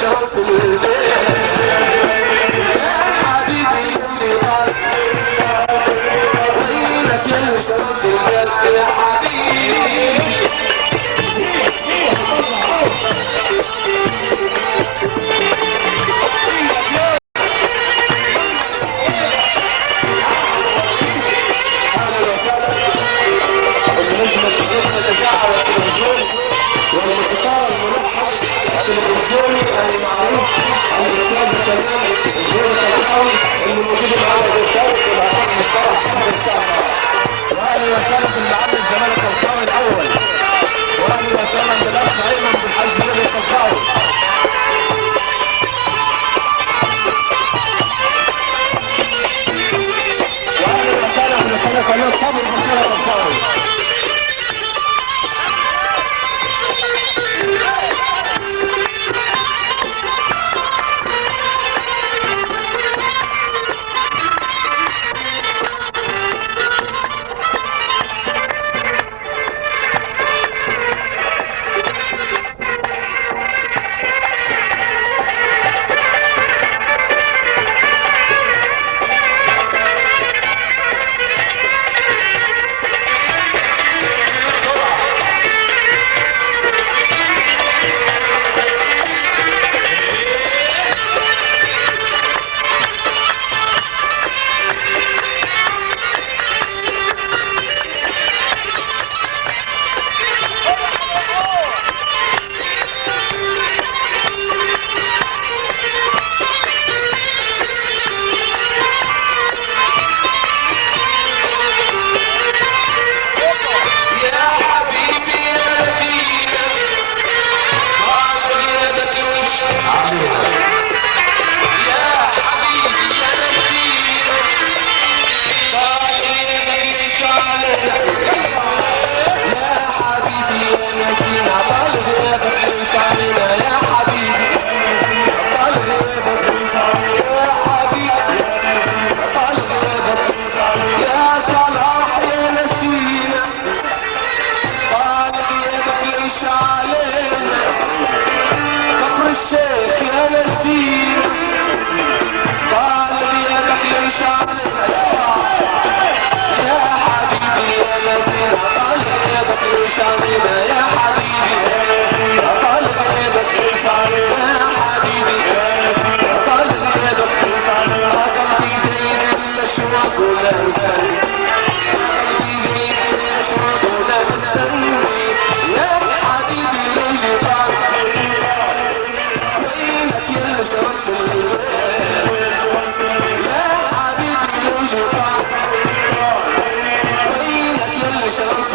شرفت البيت يا حبيبي اللي طال وينك يا شرفت البيت يا حبيبي النجم تزعل التلفزيون والموسيقار الملحن التلفزيوني المعروف الاستاذ الفنان الجوهري الطلقاوي اللي موجود معانا في الشارع والعقد المحترم ان شاء الله. واهلا وسهلا بالمعلم جمال الطلقاوي الاول، واهلا وسهلا بالاخ ايمن بن حاج جمال الطلقاوي. واهلا وسهلا بالسنه كلها صبر بن الطلقاوي. الشيخ يا نسيم طال غيابك ليش علينا يا حبيبي يا نسيم طال غيابك ليش علينا يا حبيبي طال غيابك ليش علينا يا حبيبي طال غيابك ليش علينا قلبي زين المشواق ولا مستني قلبي زين المشواق ولا مستني يا حبيبي ليلي طال شرفت يا حبيبي اللي طال وينك يا اللي شرفت